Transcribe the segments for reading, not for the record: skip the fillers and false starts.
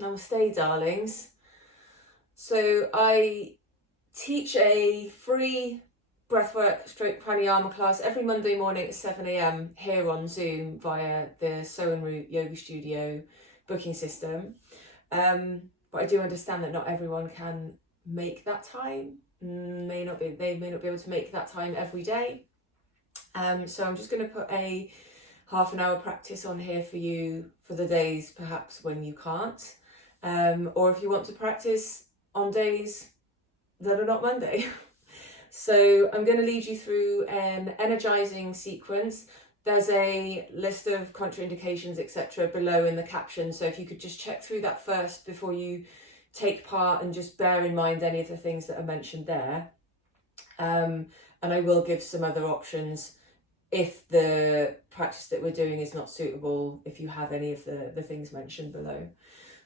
Namaste, darlings. So I teach a free breathwork / pranayama class every Monday morning at 7 a.m. here on Zoom via the Sew and Root Yoga Studio booking system. But I do understand that not everyone can make that time. They may not be able to make that time every day. So I'm just going to put a half an hour practice on here for you for the days perhaps when you can't. Or if you want to practice on days that are not Monday. So I'm going to lead you through an energizing sequence. There's a list of contraindications, etc. below in the caption. So if you could just check through that first before you take part and just bear in mind any of the things that are mentioned there. And I will give some other options if the practice that we're doing is not suitable, if you have any of the things mentioned below.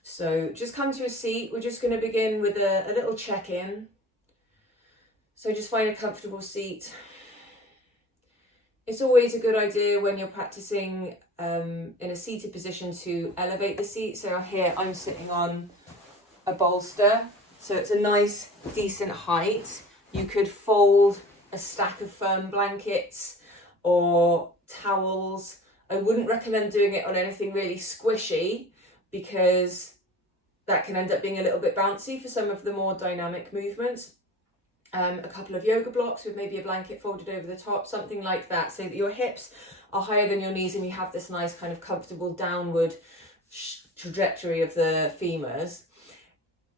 So just come to a seat. We're just going to begin with a little check-in. So just find a comfortable seat. It's always a good idea when you're practicing in a seated position to elevate the seat. So here I'm sitting on a bolster. So it's a nice, decent height. You could fold a stack of firm blankets or towels. I wouldn't recommend doing it on anything really squishy because that can end up being a little bit bouncy for some of the more dynamic movements. A couple of yoga blocks with maybe a blanket folded over the top, something like that, so that your hips are higher than your knees and you have this nice kind of comfortable downward trajectory of the femurs.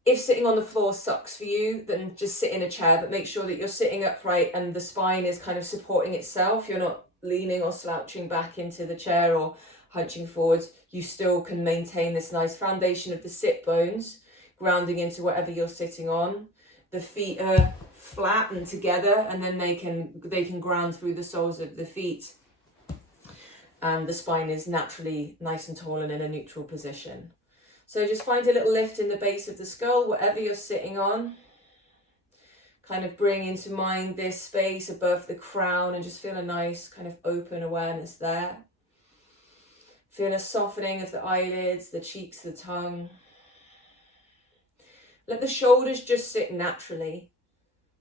If sitting on the floor sucks for you, then just sit in a chair, but make sure that you're sitting upright and the spine is kind of supporting itself. You're not leaning or slouching back into the chair or hunching forwards. You still can maintain this nice foundation of the sit bones, grounding into whatever you're sitting on. The feet are flat and together, and then they can ground through the soles of the feet. And the spine is naturally nice and tall and in a neutral position. So just find a little lift in the base of the skull, whatever you're sitting on. Kind of bring into mind this space above the crown and just feel a nice kind of open awareness there. Feel a softening of the eyelids, the cheeks, the tongue. Let the shoulders just sit naturally.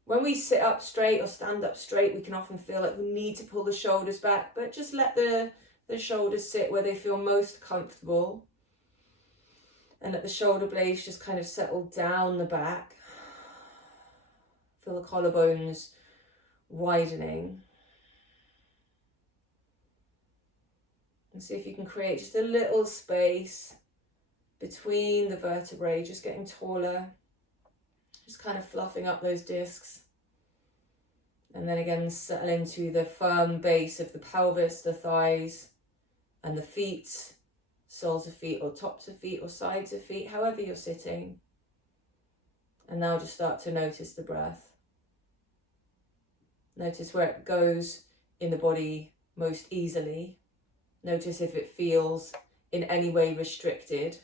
When we sit up straight or stand up straight, we can often feel like we need to pull the shoulders back, but just let the shoulders sit where they feel most comfortable. And let the shoulder blades just kind of settle down the back. Feel the collarbones widening. And see if you can create just a little space between the vertebrae, just getting taller. Just kind of fluffing up those discs. And then again, settle into the firm base of the pelvis, the thighs, and the feet. Soles of feet or tops of feet or sides of feet, however you're sitting. And now just start to notice the breath. Notice where it goes in the body most easily. Notice if it feels in any way restricted.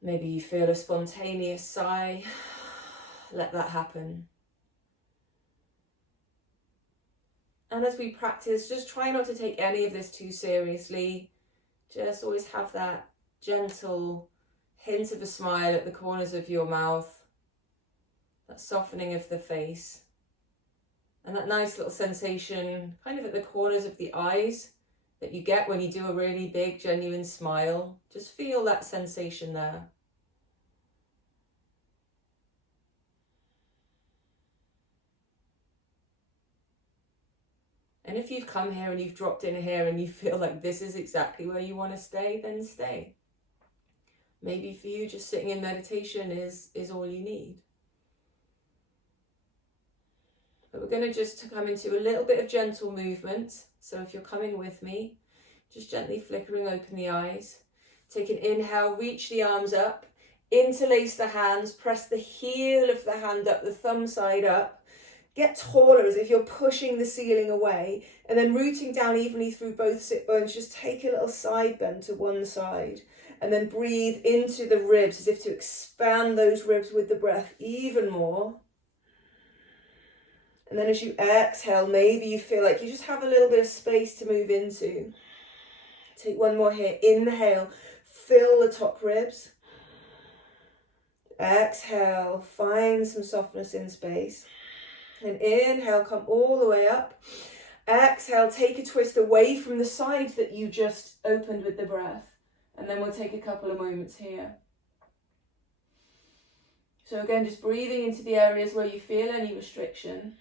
Maybe you feel a spontaneous sigh. Let that happen. And as we practice, just try not to take any of this too seriously. Just always have that gentle hint of a smile at the corners of your mouth. That softening of the face. And that nice little sensation kind of at the corners of the eyes that you get when you do a really big, genuine smile. Just feel that sensation there. And if you've come here and you've dropped in here and you feel like this is exactly where you want to stay, then stay. Maybe for you, just sitting in meditation is all you need. But we're going to just come into a little bit of gentle movement. So if you're coming with me, just gently flickering open the eyes. Take an inhale, reach the arms up, interlace the hands, press the heel of the hand up, the thumb side up. Get taller as if you're pushing the ceiling away, and then rooting down evenly through both sit bones. Just take a little side bend to one side, and then breathe into the ribs as if to expand those ribs with the breath even more. And then as you exhale, maybe you feel like you just have a little bit of space to move into. Take one more here. Inhale, fill the top ribs. Exhale, find some softness in space. And inhale, come all the way up. Exhale, take a twist away from the side that you just opened with the breath. And then we'll take a couple of moments here. So again, just breathing into the areas where you feel any restriction.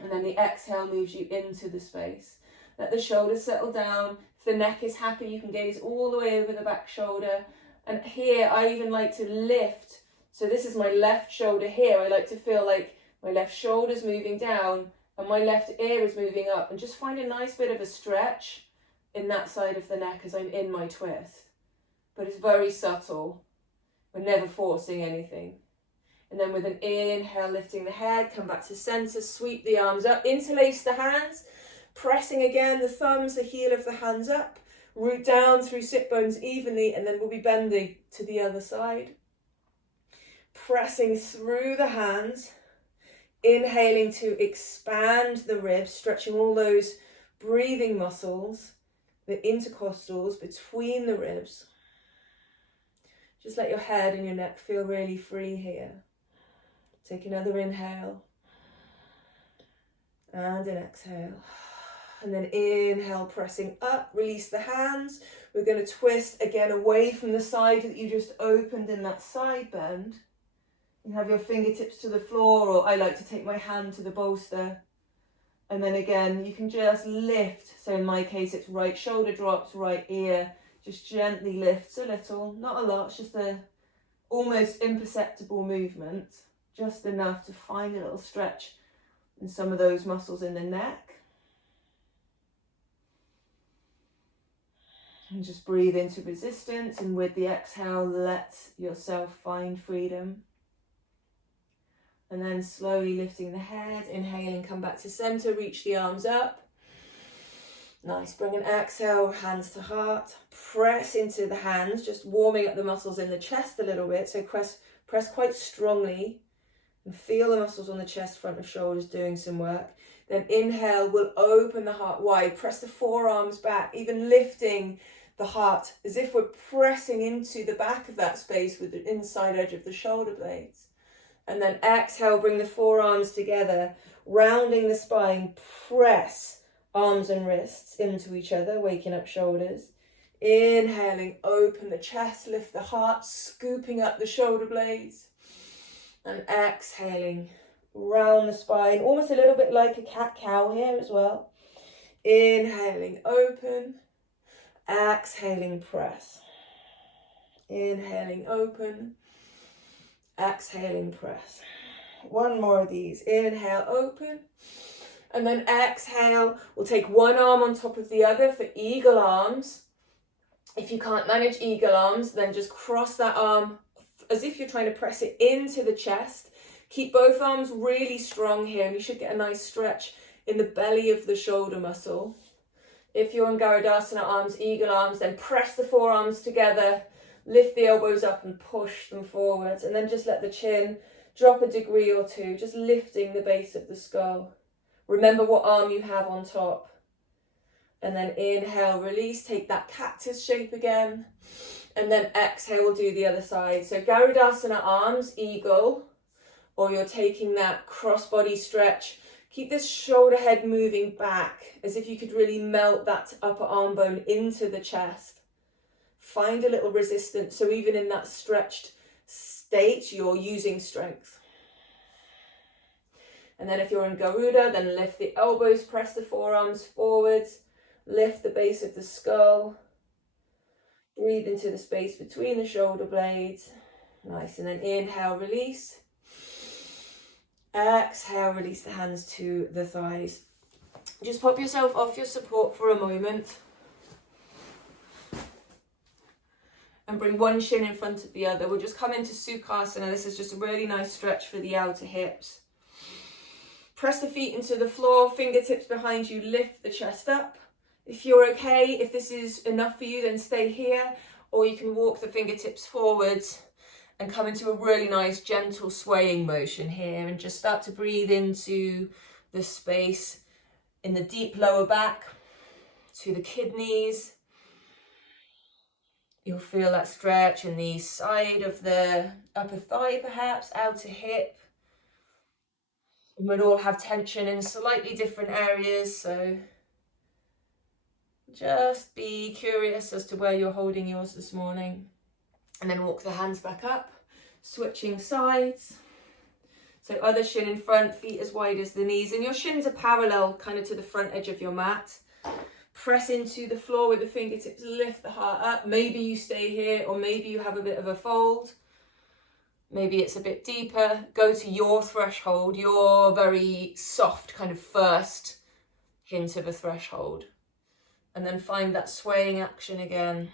And then the exhale moves you into the space. Let the shoulders settle down. If the neck is happy, you can gaze all the way over the back shoulder. And here, I even like to lift. So this is my left shoulder here. I like to feel like my left shoulder's moving down and my left ear is moving up. And just find a nice bit of a stretch in that side of the neck as I'm in my twist. But it's very subtle. We're never forcing anything. And then with an inhale, lifting the head, come back to center, sweep the arms up, interlace the hands, pressing again the thumbs, the heel of the hands up, root down through sit bones evenly, and then we'll be bending to the other side. Pressing through the hands, inhaling to expand the ribs, stretching all those breathing muscles, the intercostals between the ribs. Just let your head and your neck feel really free here. Take another inhale and an exhale. And then inhale, pressing up, release the hands. We're going to twist again away from the side that you just opened in that side bend. You have your fingertips to the floor, or I like to take my hand to the bolster. And then again, you can just lift. So in my case, it's right shoulder drops, right ear. Just gently lifts a little, not a lot, it's just a almost imperceptible movement. Just enough to find a little stretch in some of those muscles in the neck. And just breathe into resistance, and with the exhale, let yourself find freedom. And then slowly lifting the head, inhaling, come back to center, reach the arms up. Nice, bring an exhale, hands to heart. Press into the hands, just warming up the muscles in the chest a little bit. So press quite strongly. And feel the muscles on the chest, front of shoulders doing some work. Then inhale, we'll open the heart wide. Press the forearms back, even lifting the heart as if we're pressing into the back of that space with the inside edge of the shoulder blades. And then exhale, bring the forearms together, rounding the spine. Press arms and wrists into each other, waking up shoulders. Inhaling, open the chest, lift the heart, scooping up the shoulder blades. And exhaling, round the spine, almost a little bit like a cat-cow here as well. Inhaling, open. Exhaling, press. Inhaling, open. Exhaling, press. One more of these. Inhale, open. And then exhale. We'll take one arm on top of the other for eagle arms. If you can't manage eagle arms, then just cross that arm as if you're trying to press it into the chest. Keep both arms really strong here, and you should get a nice stretch in the belly of the shoulder muscle. If you're in Garudasana arms, eagle arms, then press the forearms together, lift the elbows up and push them forward, and then just let the chin drop a degree or two, just lifting the base of the skull. Remember what arm you have on top. And then inhale, release, take that cactus shape again. And then exhale, we'll do the other side. So Garudasana arms, eagle, or you're taking that cross-body stretch. Keep this shoulder head moving back as if you could really melt that upper arm bone into the chest. Find a little resistance. So even in that stretched state, you're using strength. And then if you're in Garuda, then lift the elbows, press the forearms forwards, lift the base of the skull. Breathe into the space between the shoulder blades. Nice. And then inhale, release. Exhale, release the hands to the thighs. Just pop yourself off your support for a moment. And bring one shin in front of the other. We'll just come into Sukhasana. This is just a really nice stretch for the outer hips. Press the feet into the floor, fingertips behind you, lift the chest up. If you're okay, if this is enough for you, then stay here, or you can walk the fingertips forwards and come into a really nice gentle swaying motion here, and just start to breathe into the space in the deep lower back, to the kidneys, You'll feel that stretch in the side of the upper thigh, perhaps, outer hip. And we'll all have tension in slightly different areas, so just be curious as to where you're holding yours this morning. And then walk the hands back up, switching sides. So other shin in front, feet as wide as the knees, and your shins are parallel kind of to the front edge of your mat. Press into the floor with the fingertips, lift the heart up. Maybe you stay here, or maybe you have a bit of a fold. Maybe it's a bit deeper. Go to your threshold, your very soft kind of first hint of a threshold. And then find that swaying action again.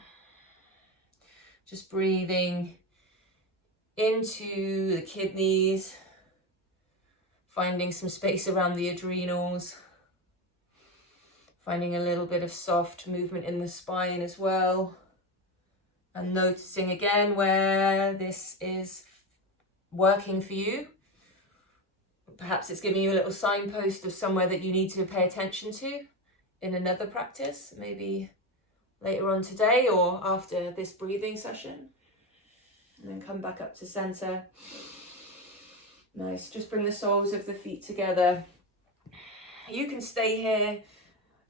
Just breathing into the kidneys, finding some space around the adrenals. Finding a little bit of soft movement in the spine as well. And noticing again where this is working for you. Perhaps it's giving you a little signpost of somewhere that you need to pay attention to in another practice, maybe later on today or after this breathing session. And then come back up to center. Nice, just bring the soles of the feet together. You can stay here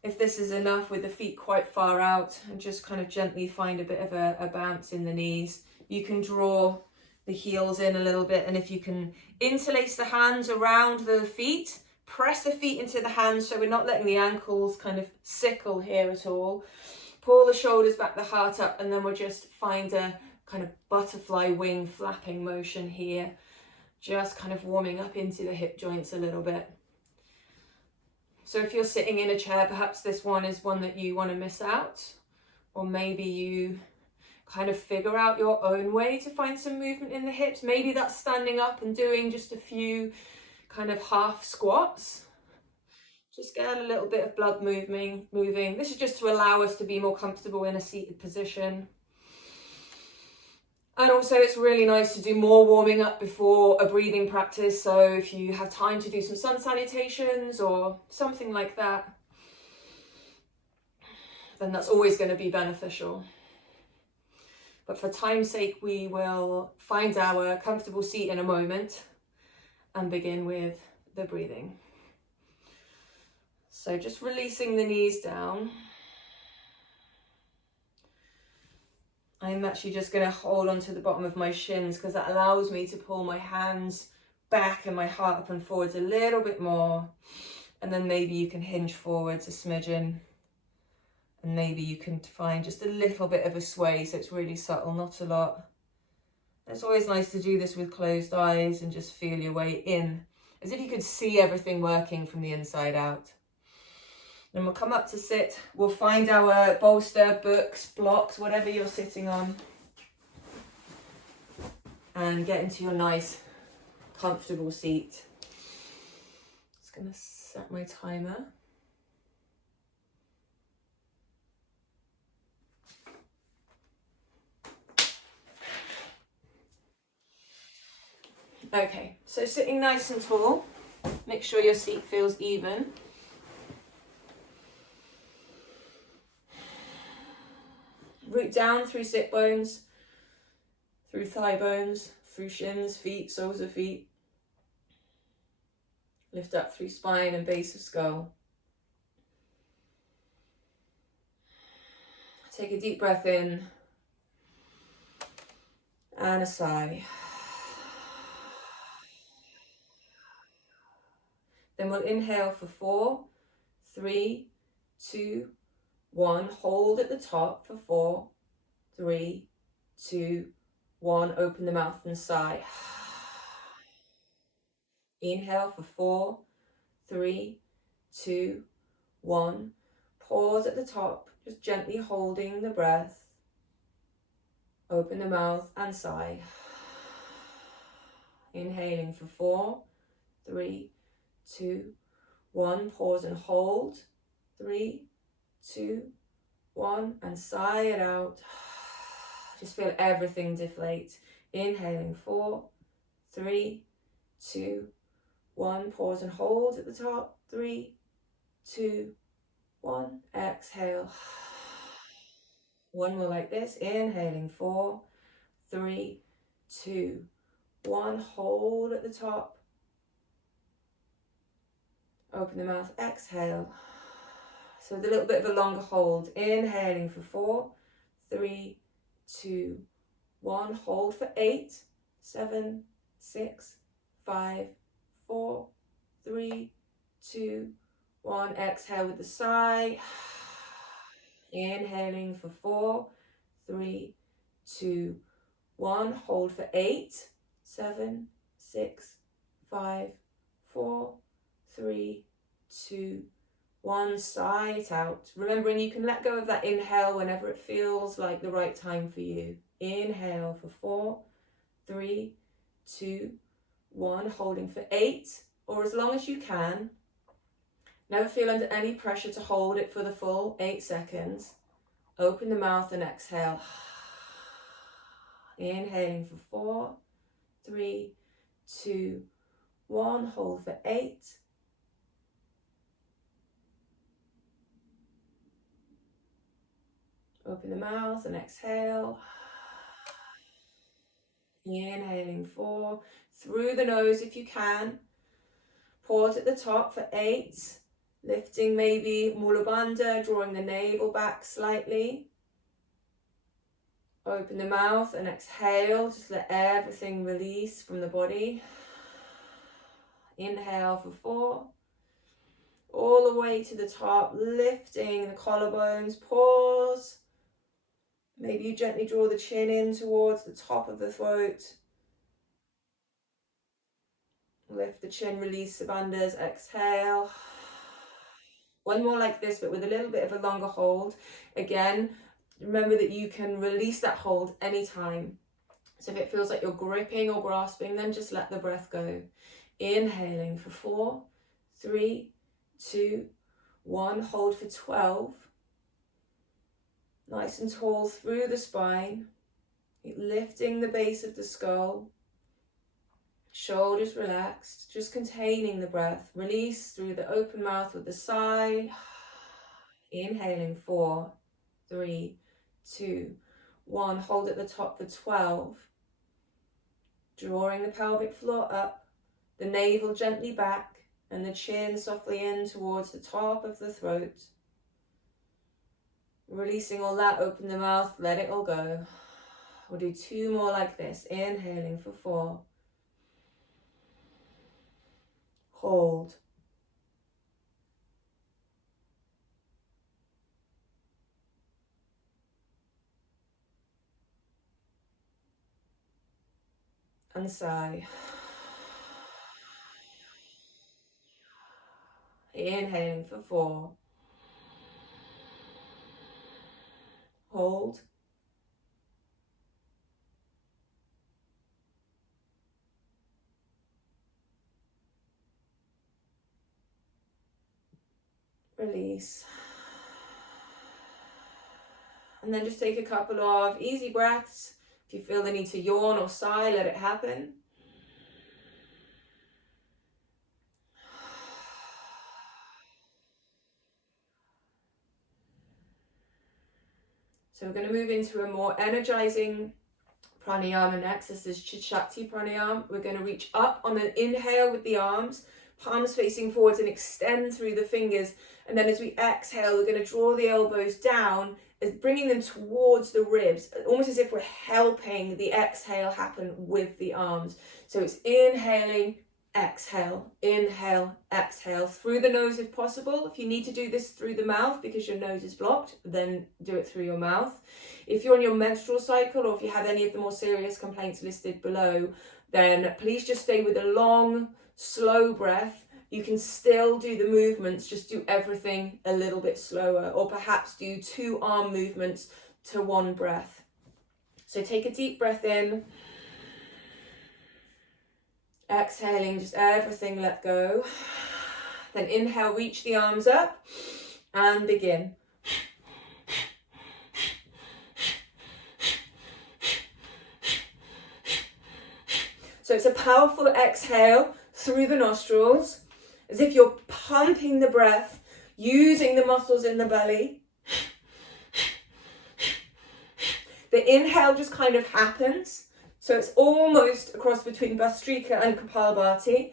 if this is enough with the feet quite far out, and just kind of gently find a bit of a bounce in the knees. You can draw the heels in a little bit, and if you can interlace the hands around the feet, press the feet into the hands so we're not letting the ankles kind of sickle here at all. Pull the shoulders back, the heart up, and then we'll just find a kind of butterfly wing flapping motion here. Just kind of warming up into the hip joints a little bit. So if you're sitting in a chair, perhaps this one is one that you want to miss out, or maybe you kind of figure out your own way to find some movement in the hips. Maybe that's standing up and doing just a few kind of half squats. Just get a little bit of blood moving. This is just to allow us to be more comfortable in a seated position. And also it's really nice to do more warming up before a breathing practice. So if you have time to do some sun salutations or something like that, then that's always going to be beneficial. But for time's sake, we will find our comfortable seat in a moment and begin with the breathing. So just releasing the knees down. I'm actually just going to hold onto the bottom of my shins because that allows me to pull my hands back and my heart up and forwards a little bit more. And then maybe you can hinge forwards a smidgen. And maybe you can find just a little bit of a sway, so it's really subtle, not a lot. It's always nice to do this with closed eyes and just feel your way in, as if you could see everything working from the inside out. Then we'll come up to sit. We'll find our bolster, books, blocks, whatever you're sitting on. And get into your nice, comfortable seat. Just going to set my timer. Okay, so sitting nice and tall. Make sure your seat feels even. Root down through sit bones, through thigh bones, through shins, feet, soles of feet. Lift up through spine and base of skull. Take a deep breath in and a sigh. Then we'll inhale for 4, 3, 2, 1. Hold at the top for 4, 3, 2, 1. Open the mouth and sigh. Inhale for 4, 3, 2, 1. Pause at the top, just gently holding the breath. Open the mouth and sigh. Inhaling for 4, 3, 2, 1. Pause and hold. 3, 2, 1. And sigh it out. Just feel everything deflate. Inhaling 4, 3, 2, 1. Pause and hold at the top. 3, 2, 1. Exhale. One more like this. Inhaling, 4, 3, 2, 1. Hold at the top. Open the mouth, exhale. So with a little bit of a longer hold. Inhaling for 4, 3, 2, 1. Hold for 8, 7, 6, 5, 4, 3, 2, 1. Exhale with the sigh. Inhaling for 4, 3, 2, 1. Hold for 8, 7, 6, 5, 4, 3, 2, 1. Sigh it out. Remembering you can let go of that inhale whenever it feels like the right time for you. Inhale for 4, 3, 2, 1. Holding for 8, or as long as you can. Never feel under any pressure to hold it for the full 8 seconds. Open the mouth and exhale. Inhaling for 4, 3, 2, 1. Hold for 8. Open the mouth and exhale. Inhaling 4. Through the nose if you can. Pause at the top for 8. Lifting maybe Mula Bandha, drawing the navel back slightly. Open the mouth and exhale. Just let everything release from the body. Inhale for 4. All the way to the top, lifting the collarbones. Pause. Maybe you gently draw the chin in towards the top of the throat. Lift the chin, release the bandhas, exhale. One more like this, but with a little bit of a longer hold. Again, remember that you can release that hold anytime. So if it feels like you're gripping or grasping, then just let the breath go. Inhaling for 4, 3, 2, 1. Hold for 12. Nice and tall through the spine. Lifting the base of the skull. Shoulders relaxed, just containing the breath. Release through the open mouth with the sigh. Inhaling 4, 3, 2, 1. Hold at the top for 12. Drawing the pelvic floor up, the navel gently back, and the chin softly in towards the top of the throat. Releasing all that, open the mouth, let it all go. We'll do 2 more like this. Inhaling for 4. Hold. And sigh. Inhaling for 4. Hold. Release. And then just take a couple of easy breaths. If you feel the need to yawn or sigh, let it happen. So we're going to move into a more energizing pranayama next. This is Shakti pranayama. We're going to reach up on an inhale with the arms, palms facing forwards, and extend through the fingers. And then as we exhale, we're going to draw the elbows down, as bringing them towards the ribs, almost as if we're helping the exhale happen with the arms. So it's inhaling, exhale, inhale, exhale, through the nose if possible. If you need to do this through the mouth because your nose is blocked, then do it through your mouth. If you're on your menstrual cycle, or if you have any of the more serious complaints listed below, then please just stay with a long, slow breath. You can still do the movements, just do everything a little bit slower, or perhaps do 2 arm movements to 1 breath. So take a deep breath in. Exhaling, just everything let go. Then inhale, reach the arms up and begin. So it's a powerful exhale through the nostrils, as if you're pumping the breath, using the muscles in the belly. The inhale just kind of happens. So it's almost a cross between Bhastrika and Kapalabhati.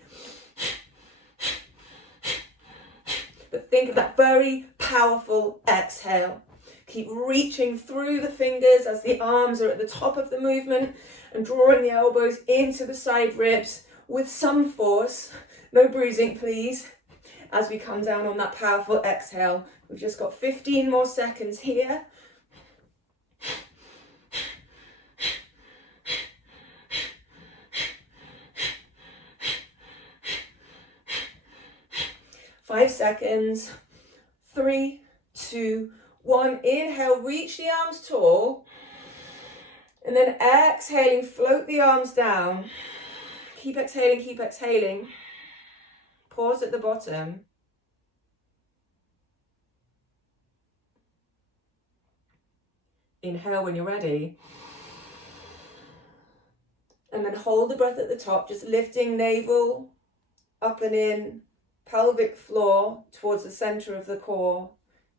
But think of that very powerful exhale. Keep reaching through the fingers as the arms are at the top of the movement and drawing the elbows into the side ribs with some force. No bruising, please, as we come down on that powerful exhale. We've just got 15 more seconds here. Five seconds. 3, 2, 1. Inhale, reach the arms tall. And then exhaling, float the arms down. Keep exhaling, keep exhaling. Pause at the bottom. Inhale when you're ready. And then hold the breath at the top, just lifting navel up and in, pelvic floor towards the center of the core,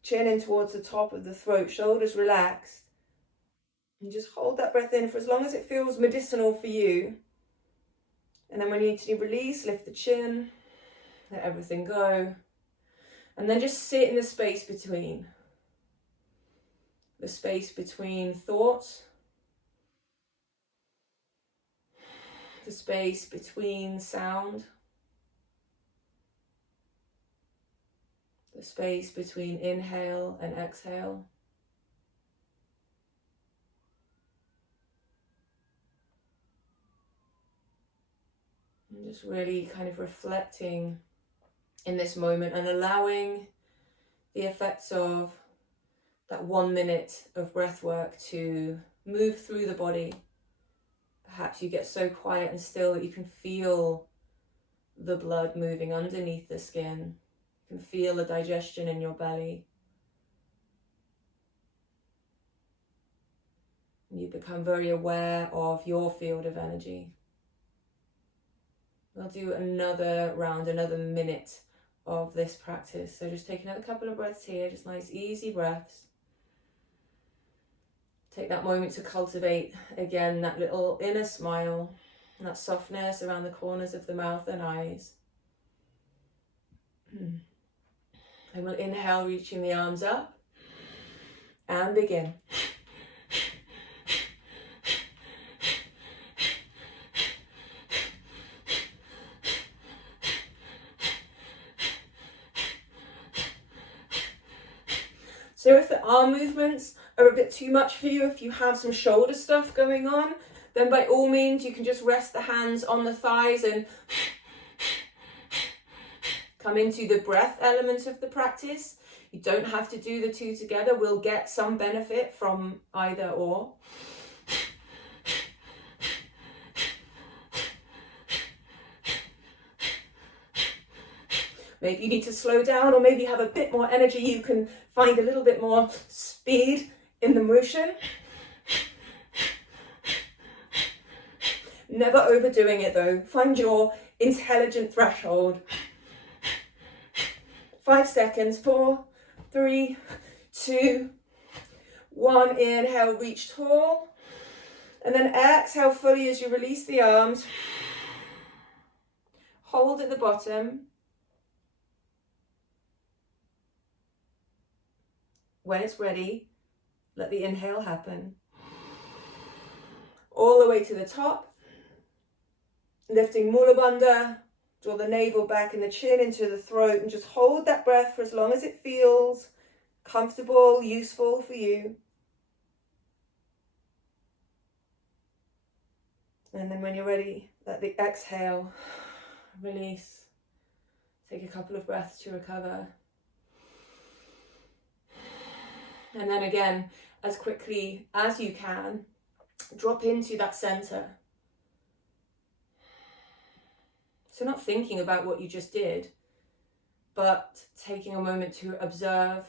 chin in towards the top of the throat, shoulders relaxed. And just hold that breath in for as long as it feels medicinal for you. And then when you need to release, lift the chin, let everything go. And then just sit in the space between. The space between thoughts. The space between sound. The space between inhale and exhale. And just really kind of reflecting in this moment and allowing the effects of that 1 minute of breath work to move through the body. Perhaps you get so quiet and still that you can feel the blood moving underneath the skin. You can feel the digestion in your belly. And you become very aware of your field of energy. We'll do another round, another minute of this practice. So just take another couple of breaths here, just nice easy breaths. Take that moment to cultivate again that little inner smile and that softness around the corners of the mouth and eyes. And we'll inhale, reaching the arms up, and begin. So if the arm movements are a bit too much for you, if you have some shoulder stuff going on, then by all means you can just rest the hands on the thighs and come into the breath element of the practice. You don't have to do the two together. We'll get some benefit from either or. Maybe you need to slow down, or maybe have a bit more energy. You can find a little bit more speed in the motion. Never overdoing it though. Find your intelligent threshold. 5 seconds. 4, 3, 2, 1. Inhale, reach tall. And then exhale fully as you release the arms. Hold at the bottom. When it's ready, let the inhale happen. All the way to the top. Lifting Mula Bandha. Draw the navel back and the chin into the throat, and just hold that breath for as long as it feels comfortable, useful for you. And then when you're ready, let the exhale release. Take a couple of breaths to recover. And then again, as quickly as you can, drop into that center. So not thinking about what you just did, but taking a moment to observe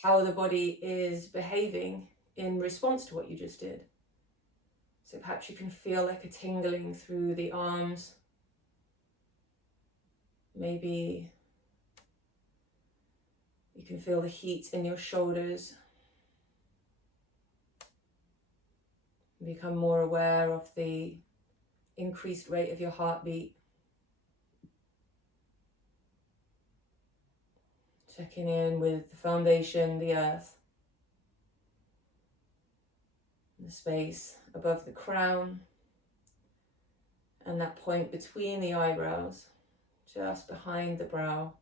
how the body is behaving in response to what you just did. So perhaps you can feel like a tingling through the arms. Maybe you can feel the heat in your shoulders. Become more aware of the increased rate of your heartbeat. Checking in with the foundation, the earth, the space above the crown, and that point between the eyebrows, just behind the brow.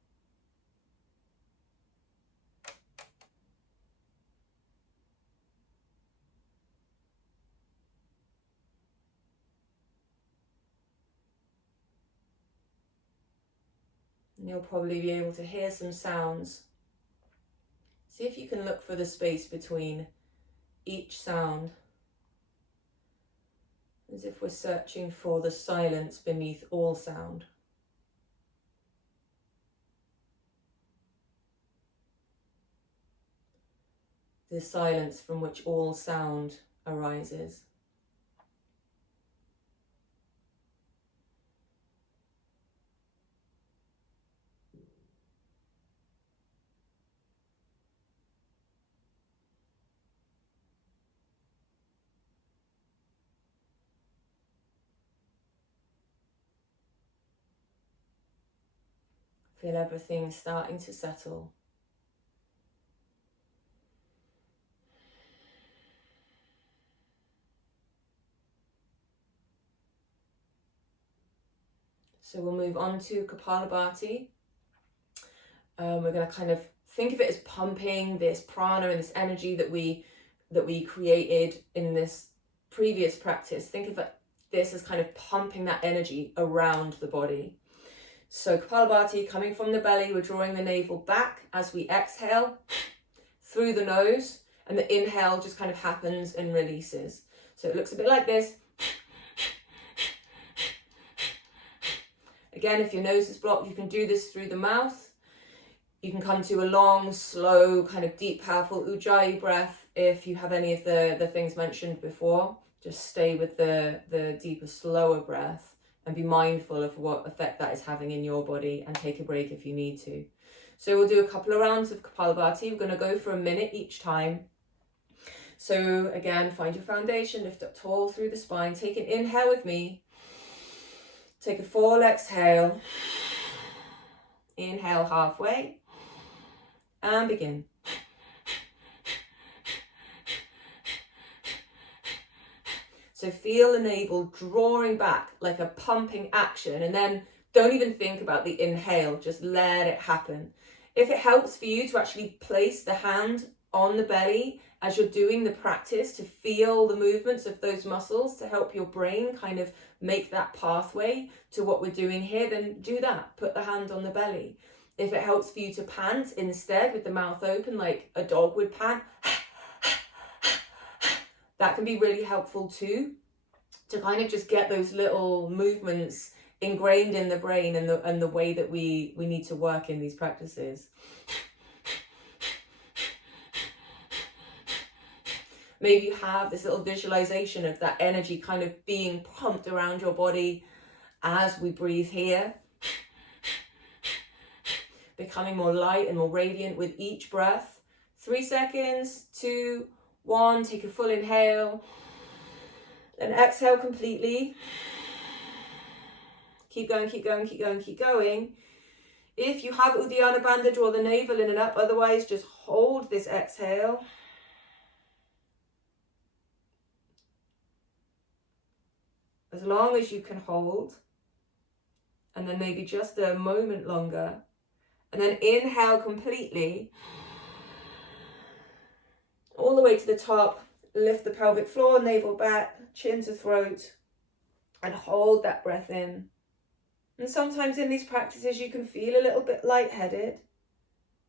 And you'll probably be able to hear some sounds. See if you can look for the space between each sound, as if we're searching for the silence beneath all sound. The silence from which all sound arises. Feel everything starting to settle. So we'll move on to Kapalabhati. We're going to kind of think of it as pumping this prana and this energy that we created in this previous practice. Think of this as kind of pumping that energy around the body. So Kapalabhati, coming from the belly, we're drawing the navel back as we exhale through the nose, and the inhale just kind of happens and releases. So it looks a bit like this. Again, if your nose is blocked, you can do this through the mouth. You can come to a long, slow, kind of deep, powerful Ujjayi breath if you have any of the things mentioned before. Just stay with the deeper, slower breath and be mindful of what effect that is having in your body, and take a break if you need to. So we'll do a couple of rounds of Kapalabhati. We're going to go for a minute each time. So again, find your foundation, lift up tall through the spine. Take an inhale with me. Take a full exhale. Inhale halfway. And begin. So feel the navel drawing back like a pumping action, and then don't even think about the inhale, just let it happen. If it helps for you to actually place the hand on the belly as you're doing the practice, to feel the movements of those muscles, to help your brain kind of make that pathway to what we're doing here, then do that. Put the hand on the belly. If it helps for you to pant instead with the mouth open like a dog would pant, that can be really helpful too, to kind of just get those little movements ingrained in the brain and the way that we need to work in these practices. Maybe you have this little visualization of that energy kind of being pumped around your body as we breathe here, becoming more light and more radiant with each breath. 3 seconds, 2, 1, take a full inhale, and exhale completely. Keep going, keep going, keep going, keep going. If you have Uddiyana Bandha, draw the navel in and up. Otherwise, just hold this exhale. As long as you can hold. And then maybe just a moment longer. And then inhale completely. All the way to the top. Lift the pelvic floor, navel back, chin to throat. And hold that breath in. And sometimes in these practices you can feel a little bit lightheaded.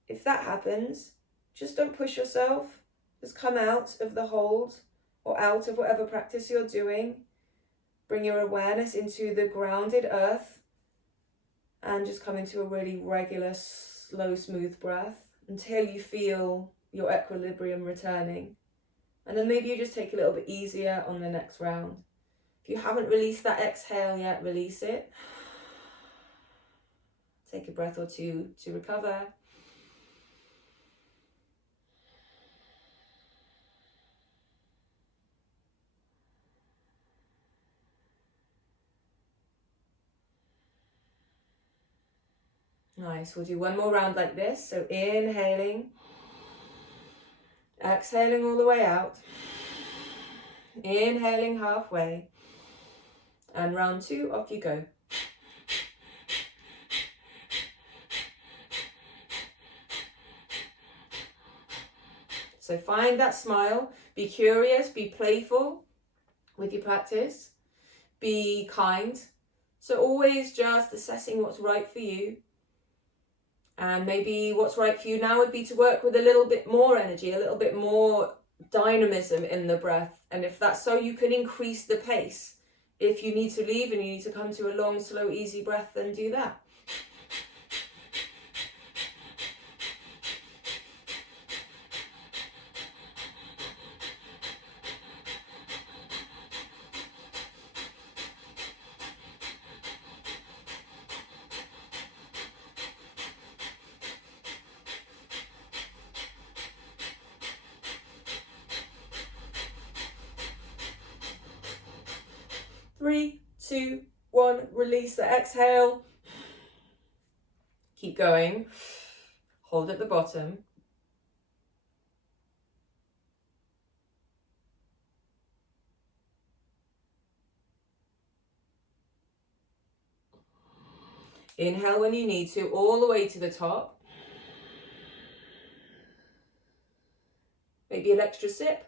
If that happens, just don't push yourself. Just come out of the hold or out of whatever practice you're doing. Bring your awareness into the grounded earth and just come into a really regular, slow, smooth breath until you feel your equilibrium returning. And then maybe you just take a little bit easier on the next round. If you haven't released that exhale yet, release it. Take a breath or two to recover. Nice. We'll do one more round like this. So inhaling, exhaling all the way out, inhaling halfway, and round 2, off you go. So find that smile, be curious, be playful with your practice, be kind. So always just assessing what's right for you. And maybe what's right for you now would be to work with a little bit more energy, a little bit more dynamism in the breath. And if that's so, you can increase the pace. If you need to leave and you need to come to a long, slow, easy breath, then do that. Three, 2, 1, release the exhale. Keep going. Hold at the bottom. Inhale when you need to, all the way to the top. Maybe an extra sip.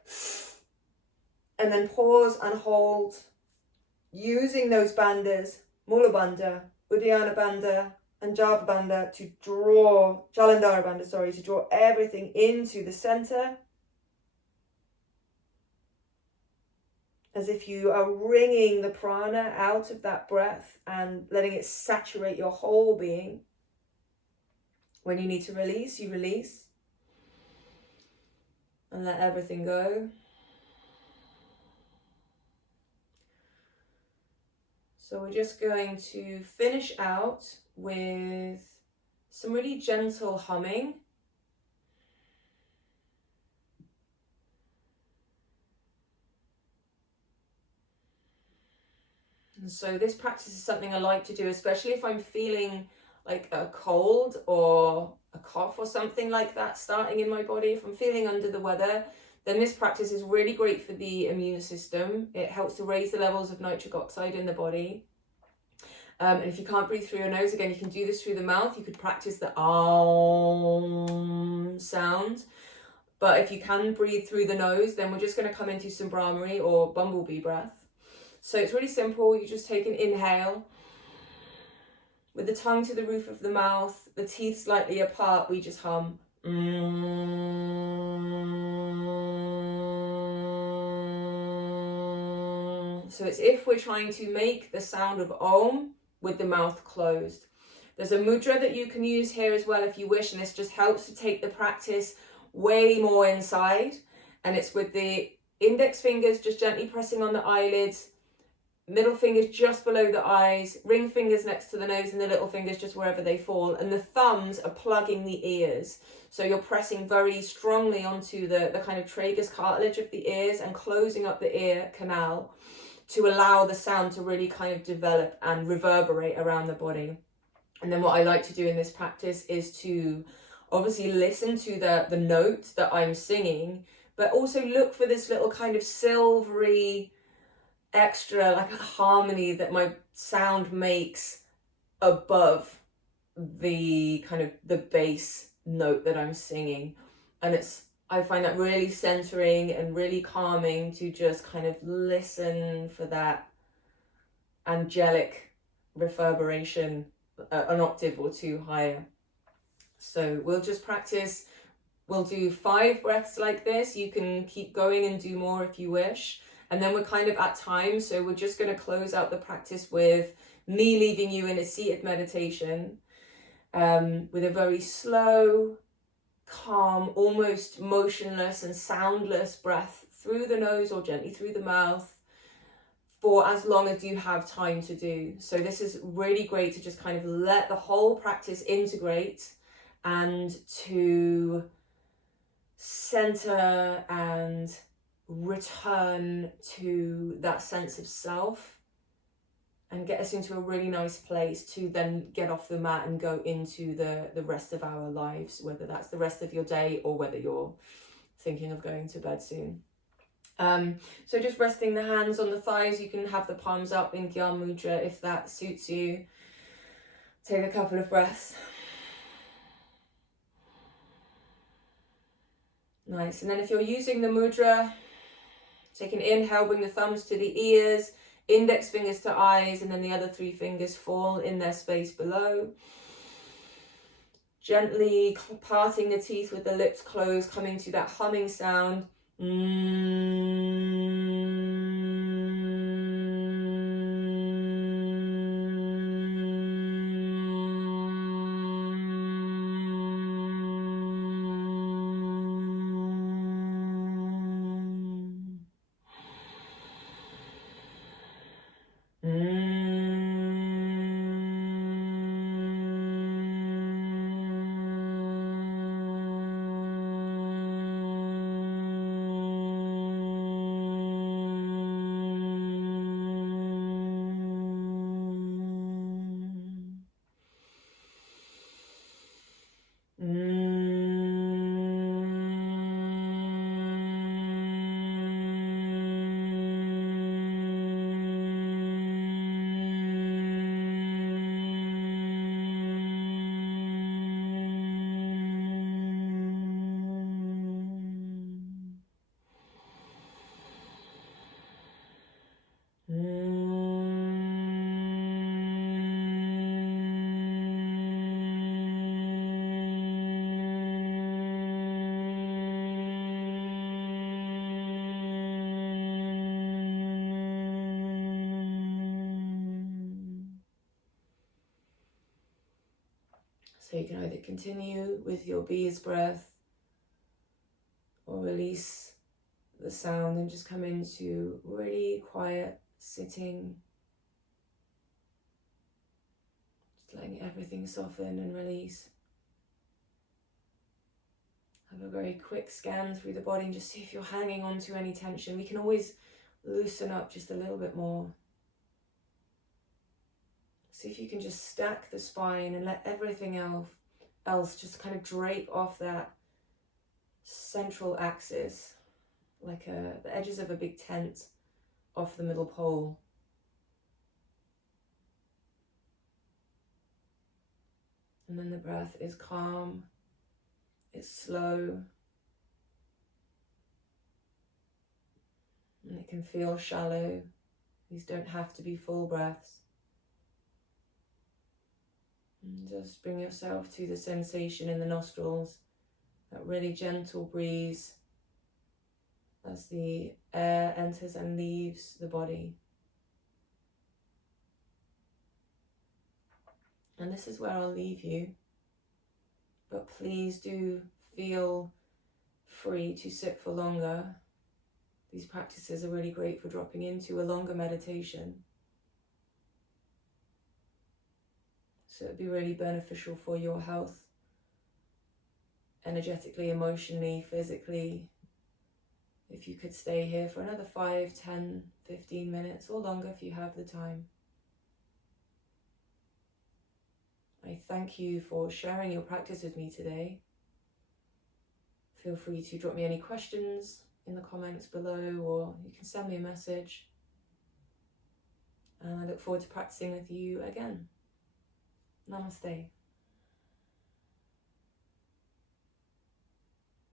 And then pause and hold. Using those bandhas, Mula Bandha, Uddiyana Bandha, and Java Bandha to draw, Jalandhara Bandha, sorry, to draw everything into the center. As if you are wringing the prana out of that breath and letting it saturate your whole being. When you need to release, you release. And let everything go. So we're just going to finish out with some really gentle humming. And so this practice is something I like to do, especially if I'm feeling like a cold or a cough or something like that starting in my body. If I'm feeling under the weather, then this practice is really great for the immune system. It helps to raise the levels of nitric oxide in the body. And if you can't breathe through your nose, again, you can do this through the mouth. You could practice the Om sound. But if you can breathe through the nose, then we're just going to come into some Brahmari or bumblebee breath. So it's really simple. You just take an inhale. With the tongue to the roof of the mouth, the teeth slightly apart, we just hum. So it's if we're trying to make the sound of Om with the mouth closed. There's a mudra that you can use here as well if you wish, and this just helps to take the practice way more inside. And it's with the index fingers just gently pressing on the eyelids, middle fingers just below the eyes, ring fingers next to the nose, and the little fingers just wherever they fall. And the thumbs are plugging the ears. So you're pressing very strongly onto the kind of tragus cartilage of the ears and closing up the ear canal to allow the sound to really kind of develop and reverberate around the body. And then what I like to do in this practice is to obviously listen to the note that I'm singing, but also look for this little kind of silvery extra, like a harmony that my sound makes above the kind of the bass note that I'm singing. And I find that really centering and really calming to just kind of listen for that angelic reverberation an octave or 2 higher. So we'll just practice. We'll do 5 breaths like this. You can keep going and do more if you wish. And then we're kind of at time. So we're just going to close out the practice with me leaving you in a seated meditation with a very slow, calm, almost motionless and soundless breath through the nose or gently through the mouth for as long as you have time to do. So this is really great to just kind of let the whole practice integrate and to center and return to that sense of self and get us into a really nice place to then get off the mat and go into the rest of our lives, whether that's the rest of your day or whether you're thinking of going to bed soon. So just resting the hands on the thighs. You can have the palms up in Gyal Mudra if that suits you. Take a couple of breaths. Nice. And then if you're using the mudra, take an inhale, bring the thumbs to the ears, index fingers to eyes, and then the other 3 fingers fall in their space below. Gently parting the teeth with the lips closed, coming to that humming sound. So you can either continue with your bees breath or release the sound and just come into really quiet sitting. Just letting everything soften and release. Have a very quick scan through the body and just see if you're hanging on to any tension. We can always loosen up just a little bit more. See if you can just stack the spine and let everything else just kind of drape off that central axis, like the edges of a big tent off the middle pole. And then the breath is calm, it's slow, and it can feel shallow. These don't have to be full breaths. And just bring yourself to the sensation in the nostrils, that really gentle breeze as the air enters and leaves the body. And this is where I'll leave you, but please do feel free to sit for longer. These practices are really great for dropping into a longer meditation. So it'd be really beneficial for your health, energetically, emotionally, physically, if you could stay here for another 5, 10, 15 minutes or longer if you have the time. I thank you for sharing your practice with me today. Feel free to drop me any questions in the comments below, or you can send me a message. And I look forward to practicing with you again. Namaste.